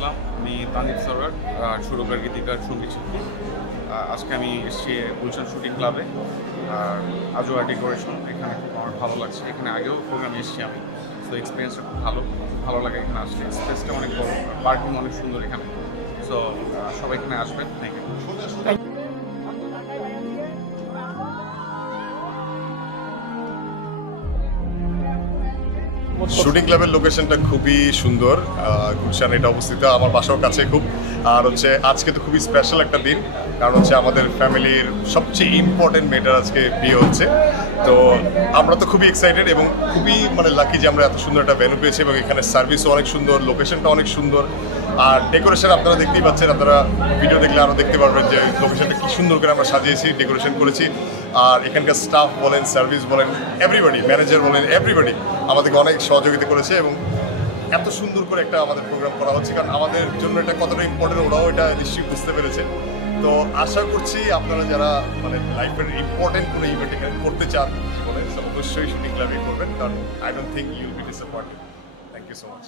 আসসালাম, আমি তানজিব সরোয়ার, সুরকার গীতিকার সঙ্গীত শিল্পী। আজকে আমি এসেছি গুলশান শুটিং ক্লাবে। আর আজওয়া ডেকোরেশন এখানে খুব আমার ভালো লাগছে। এখানে আগেও প্রোগ্রামে এসেছি আমি, সো এক্সপিরিয়েন্সটা খুব ভালো লাগে এখানে আসলে। স্পেসটা অনেক বড়, পার্কিং অনেক সুন্দর এখানে। সো সবাই এখানে আসবেন। Thank you. শুটিং ক্লাবের লোকেশনটা খুবই সুন্দর, গুলশান এটা অবস্থিত আমার বাসার কাছে খুব। আর হচ্ছে আজকে তো খুবই স্পেশাল একটা দিন, কারণ হচ্ছে আমাদের ফ্যামিলির সবচেয়ে ইম্পর্টেন্ট মেয়েটার আজকে বিয়ে হচ্ছে। তো আমরা তো খুবই এক্সাইটেড এবং খুবই লাকি যে আমরা এত সুন্দর একটা ভেন্যু পেয়েছি এবং এখানে সার্ভিসও অনেক সুন্দর, লোকেশনটা অনেক সুন্দর। আর ডেকোরেশন আপনারা দেখতেই পাচ্ছেন, আপনারা ভিডিও দেখলে আরও দেখতে পারবেন যে লোকেশনটা কী সুন্দর করে আমরা সাজিয়েছি, ডেকোরেশন করেছি। আর এখানকার স্টাফ বলেন, সার্ভিস বলেন, এভরিবডি, ম্যানেজার বলেন, এভরিবডি আমাদেরকে অনেক সহযোগিতা করেছে এবং এত সুন্দর করে একটা আমাদের প্রোগ্রাম করা হচ্ছে, কারণ আমাদের জন্য এটা কতটা ইম্পর্টেন্ট ওরাও এটা নিশ্চয়ই বুঝতে পেরেছে। তো আশা করছি আপনারা যারা লাইফের ইম্পর্টেন্ট কোনো ইভেন্ট এখানে করতে চান জীবনে, অবশ্যই শুটিং ক্লাবে করবেন, কারণ I don't think you will be disappointed. Thank you so much.